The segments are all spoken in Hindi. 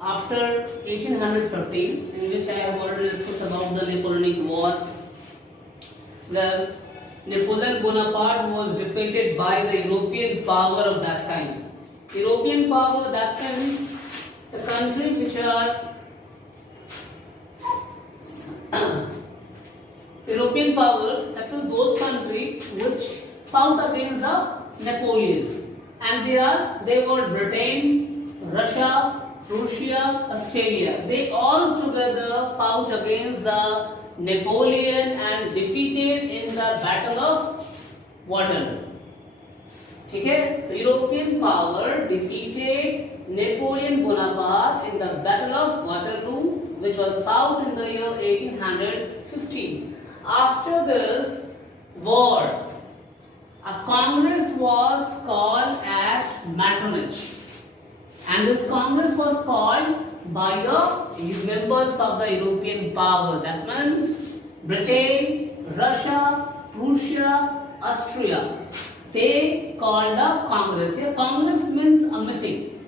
after 1815, in which I have already discussed about the Napoleonic War, where Napoleon Bonaparte was defeated by the European power of that time. European power that time is the country which are European power, that was those countries which fought against the Napoleon, and they were Britain, Russia, Prussia, Australia. They all together fought against the Napoleon and defeated in the Battle of Waterloo. ठीक है, European power defeated Napoleon Bonaparte in the Battle of Waterloo, which was fought in the year 1815. After this war, a congress was called at Metternich, and this congress was called by the members of the European power. That means Britain, Russia, Prussia, Austria. They called a congress. Here, congress means a meeting,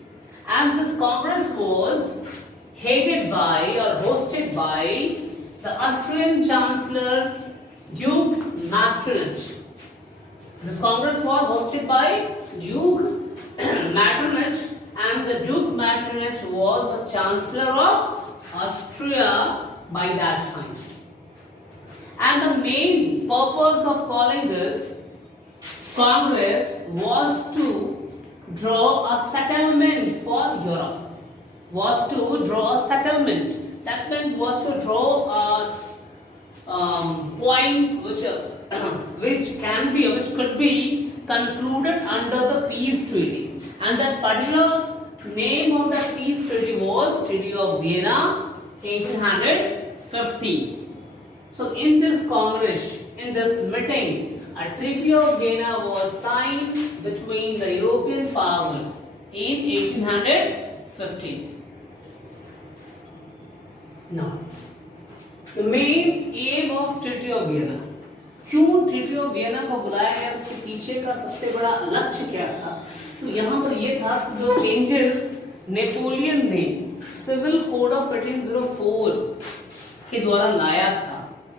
and this congress was headed by or hosted by the Austrian Chancellor Duke Metternich. This congress was hosted by Duke Metternich, and the Duke Metternich was the Chancellor of Austria by that time. And the main purpose of calling this congress was to draw a settlement for Europe. Was to draw a settlement. That means was to draw points which could be concluded under the peace treaty, and that particular name of that peace treaty was Treaty of Vienna, 1815. So in this congress, in this meeting, a Treaty of Vienna was signed between the European powers in 1815. Now, the main aim of Treaty of Vienna, क्यों Treaty of Vienna को बुलाया गया, उसके पीछे का सबसे बड़ा लक्ष्य क्या था? तो यहाँ पर ये था कि जो चेंजेस नेपोलियन ने सिविल कोड ऑफ 1804 के द्वारा लाया था,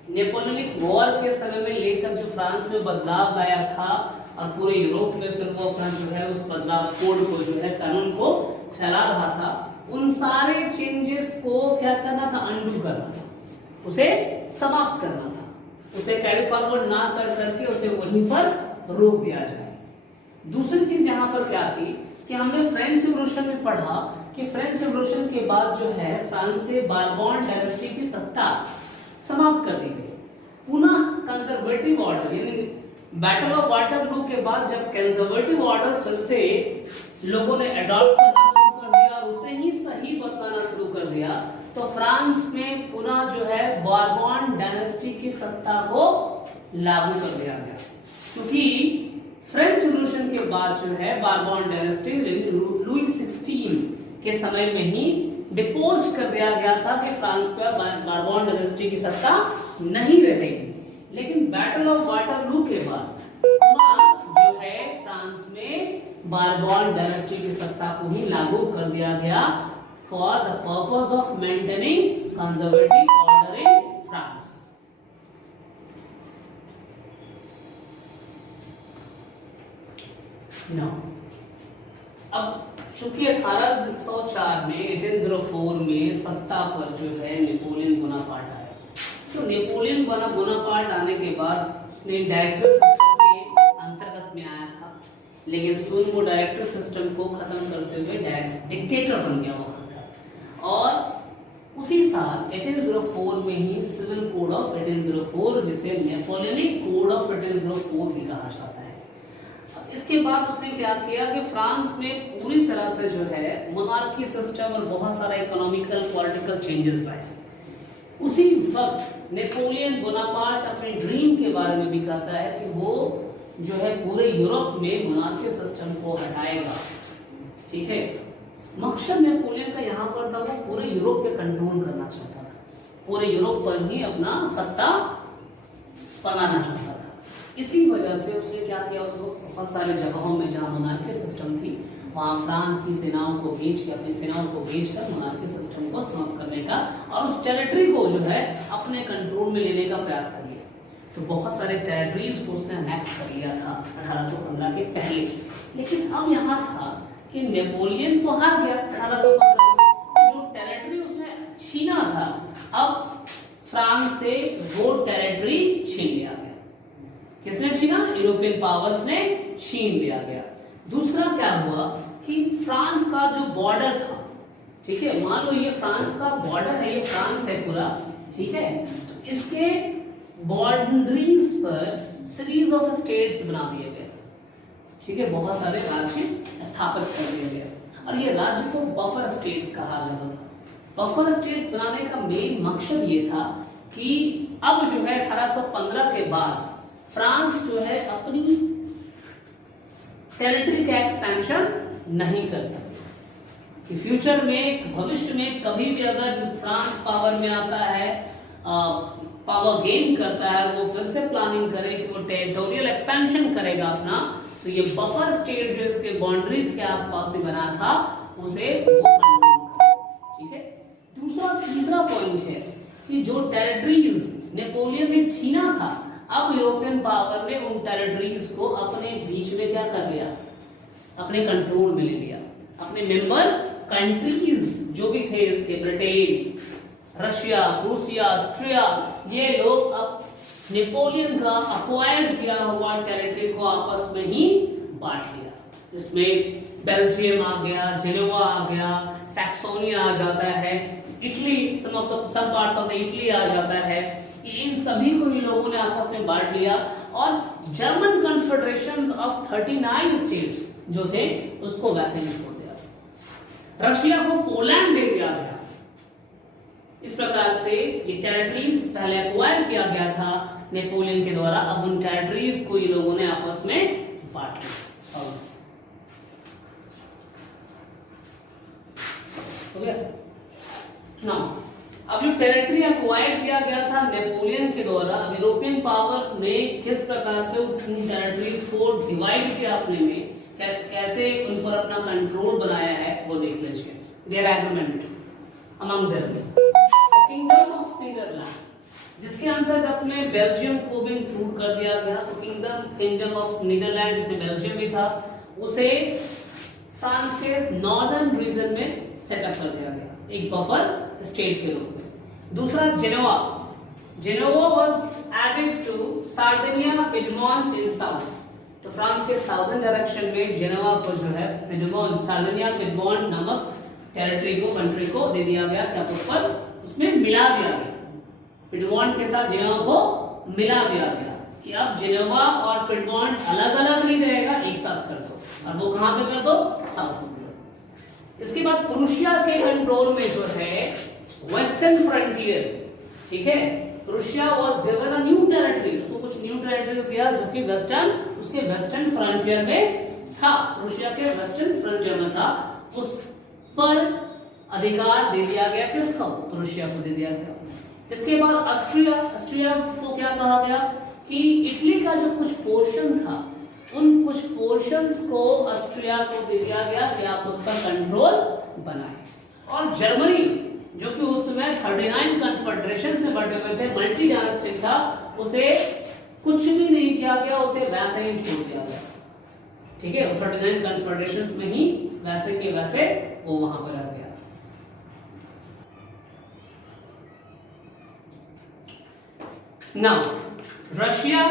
नेपोलियनिक वॉर के समय में लेकर जो फ्रांस में बदलाव लाया था और पूरे यूरोप में फिर वो अपना जो है उस बदलाव कोड को जो है कानून को फैला रहा था, उन सारे चेंजेस को क्या करना था? अंडू करना था, उसे समाप्त करना था, उसे कैरी फॉरवर्ड ना कर करके उसे वहीं पर रोक दिया जाए। दूसरी चीज यहाँ पर क्या थी कि हमने फ्रेंच रिवॉल्यूशन में पढ़ा कि फ्रेंच रिवॉल्यूशन के बाद जो है फ्रांस से बारबोन डायनेस्टी की सत्ता समाप्त कर दी गई। पुनः कंजर्वेटिव ऑर्डर, यानी बैटल ऑफ वाटरलू के बाद जब कंजर्वेटिव ऑर्डर फिर से लोगों ने अडॉप्ट करना शुरू कर दिया और उसे ही सही बताना शुरू कर दिया, तो फ्रांस में पुनः जो है बारबोन डायनेस्टी की सत्ता को लागू कर दिया गया। क्योंकि फ्रेंच रिवॉल्यूशन के बाद जो है बारबोन डायनेस्टी लुई 16 के समय में ही डिपोज कर दिया गया था कि फ्रांस पर बारबोन डायनेस्टी की सत्ता नहीं रहेगी। लेकिन बैटल ऑफ वाटरलू के बाद जो है फ्रांस में बारबोन डायनेस्टी की सत्ता को ही लागू कर दिया गया for the purpose of maintaining conservative order in France. Now, अब चूंकि 1804 में सत्ता पर जो है नेपोलियन बोनापार्ट आया, तो नेपोलियन बोनापार्ट आने के बाद उसने डायरेक्टर सिस्टम के अंतर्गत में आया था, लेकिन फिर वो डायरेक्टर सिस्टम को खत्म करते हुए डिक्टेटर बन गया वहां का। और उसी साल 1804 में ही सिविल कोड ऑफ 1804, जिसे नेपोलियनिक कोड ऑफ 1804 भी कहा जाता है। इसके बाद उसने क्या किया कि फ्रांस में पूरी तरह से जो है मोनार्की सिस्टम और बहुत सारा इकोनॉमिकल पॉलिटिकल चेंजेस लाए। उसी वक्त नेपोलियन बोनापार्ट अपने ड्रीम के बारे में भी कहता है कि वो जो है पूरे यूरोप में मोनार्की सिस्टम को हटाएगा। ठीक है, मकसद नेपोलियन का यहाँ पर था, वो पूरे यूरोप पे कंट्रोल करना चाहता था, पूरे यूरोप पर ही अपना सत्ता बनाना चाहता था। इसी वजह से उसने क्या किया, उसको बहुत सारे जगहों में जहाँ मोनार्की सिस्टम थी वहाँ फ्रांस की सेनाओं को भेज के, अपनी सेनाओं को भेजकर मोनार्की सिस्टम को समाप्त करने का और उस टेरिटरी को जो है अपने कंट्रोल में लेने का प्रयास कर लिया। तो बहुत सारे टेरिटरीज को उसने अनेक्स कर लिया था 1815 के पहले। लेकिन अब यहाँ था कि नेपोलियन तो हार गया 1815 में, जो टेरिटरी उसने छीना था अब फ्रांस से वो टेरिटरी छीन लिया गया। किसने छीना? यूरोपियन पावर्स ने छीन लिया गया। दूसरा क्या हुआ कि फ्रांस का जो बॉर्डर था, ठीक है, मान लो ये फ्रांस का बॉर्डर है, ये फ्रांस है पूरा, ठीक है, तो इसके बाउंड्रीज पर सीरीज ऑफ स्टेट्स बना दिए गए, ठीक है, बहुत सारे राज्य स्थापित कर दिए गए और ये राज्य को बफर स्टेट्स कहा जाता था। बफर स्टेट्स बनाने का मेन मकसद ये था कि अब जो है 1815 के बाद फ्रांस जो है अपनी टेरिटरी का एक्सपेंशन नहीं कर सके कि फ्यूचर में, भविष्य में कभी भी अगर फ्रांस पावर में आता है, पावर गेन करता है, वो फिर से प्लानिंग करे कि वो टेरिटोरियल एक्सपेंशन करेगा अपना, तो ये बफर स्टेट जो इसके बाउंड्रीज के आसपास ही बना था उसे वो कंट्रोल करे, ठीक है। तीसरा पॉइंट है कि जो टेरिटरीज नेपोलियन ने छीना था, अब यूरोपियन पावर ने उन टेरिटरीज को अपने बीच में क्या कर लिया? अपने कंट्रोल में ले लिया। अपने मेंबर कंट्रीज जो भी थे इसके, ब्रिटेन, रशिया, रूसिया, ऑस्ट्रिया, ये लोग अब नेपोलियन का अक्वायर्ड किया हुआ टेरिटरी को आपस में ही बांट लिया। इसमें बेल्जियम आ गया, जेनेवा आ गया, सैक्सोनिया आ जाता है, Italy, some parts of Italy आ जाता है। इन सभी को ये लोगों ने आपस में बांट लिया और जर्मन कॉन्फेडरेशंस ऑफ 39 स्टेट्स जो थे उसको वैसे ही छोड़ दिया। रशिया को पोलैंड दे दिया गया। इस प्रकार से ये टेरिटरीज पहले एक्वायर किया गया था नेपोलियन के द्वारा, अब उन टेरिटरीज को ये लोगों ने आपस में बांट लिया। हो गया ना। अब जो टेरिटरी एक्वायर किया गया था नेपोलियन के द्वारा, अब यूरोपियन पावर ने किस प्रकार से उन टेरिटरीज को डिवाइड किया अपने में, कैसे उन पर अपना कंट्रोल बनाया है, वो देख लीजिए। Their agreement among them kingdom of Netherland, जिसके अंतर्गत में बेल्जियम को भी इंक्लूड कर दिया गया। तो किंगडम ऑफ नीदरलैंड, जिसे बेल्जियम भी था, उसे फ्रांस के नॉर्दर्न रीजन में सेटअप कर दिया गया एक बफर स्टेट के रूप में। दूसरा Genoa, Genoa was added to Sardinia, Piedmont in south. तो फ्रांस के साउदर्न डायरेक्शन में जेनोवा को जो है पिडमोंट, सार्डिनिया, पिडमोंट नामक टेरिटरी को, कंट्री को दे दिया गया, क्या ऊपर उसमें मिला दिया गया। पिडमोंट के साथ जेनोवा को मिला दिया गया कि अब जेनोवा और पिडमोंट अलग अलग नहीं रहेगा, एक साथ कर दो, और वो कहां पे कर दो? साउथ में। इसके बाद प्रूशिया के कंट्रोल में जो है वेस्टर्न फ्रंटियर, ठीक है, Prussia was given a new territory, उसको कुछ न्यू टेरिटरी दिया जो कि वेस्टर्न, उसके वेस्टर्न फ्रंटियर में था, प्रूशिया के वेस्टर्न फ्रंटियर में था, उस पर अधिकार दे दिया गया। किसको? प्रूशिया को दे दिया गया। इसके बाद ऑस्ट्रिया, ऑस्ट्रिया को क्या कहा गया कि इटली का जो कुछ पोर्शन था, उन कुछ पोर्शंस को ऑस्ट्रिया को दे दिया गया कि आप उस पर कंट्रोल बनाएं। और जर्मनी जो कि उस समय 39 कन्फेडरेशन से बटे हुए थे, मल्टी डायनेस्टिक था, उसे कुछ भी नहीं किया गया, उसे वैसे ही छोड़ दिया गया, ठीक है। 39 कन्फेडरेशंस में ही वैसे के वैसे वो वहां पर रह गया। नाउ रशिया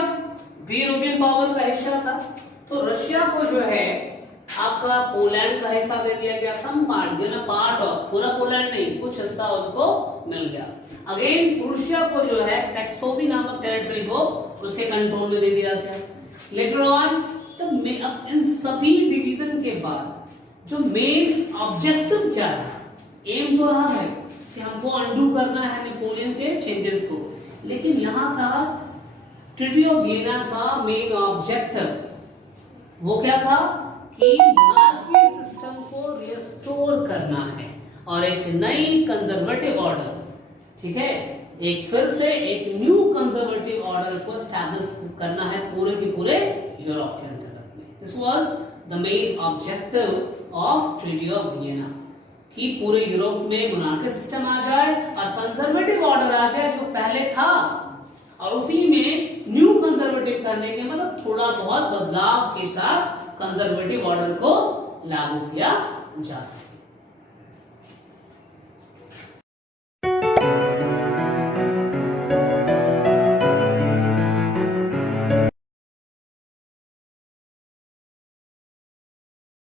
भी यूरोपियन पावर का हिस्सा था, तो रशिया को जो है आपका पोलैंड का हिस्सा दे दिया गया, सम पार्ट, पार्ट ऑफ, पूरा पोलैंड नहीं, कुछ हिस्सा उसको मिल गया। अगेन प्रूशिया को जो है सैक्सोनी नामक टेरिटरी को उसके कंट्रोल में दे दिया गया। लेटर ऑन अब इन सभी डिवीजन के बाद जो मेन ऑब्जेक्टिव क्या है, एम तो रहा है कि हमको अंडू करना है नेपोलियन के चेंजेस को, लेकिन यहां था ट्रीटी ऑफ वियना का मेन ऑब्जेक्टिव वो क्या था कि मोनार्की सिस्टम को रिस्टोर करना है और एक नई कंजर्वेटिव ऑर्डर, ठीक है, एक फिर से एक न्यू कंजर्वेटिव ऑर्डर को एस्टैब्लिश करना है पूरे के पूरे यूरोप के अंतर्गत में। This was the main objective of treaty of Vienna, कि पूरे यूरोप में मोनार्की सिस्टम आ जाए और कंजर्वेटिव ऑर्डर आ जाए जो पहले था, और उसी में न्यू कंजर्वेटिव करने के मतलब थोड़ा बहुत बदलाव के साथ कंजर्वेटिव ऑर्डर को लागू किया जा सकता है।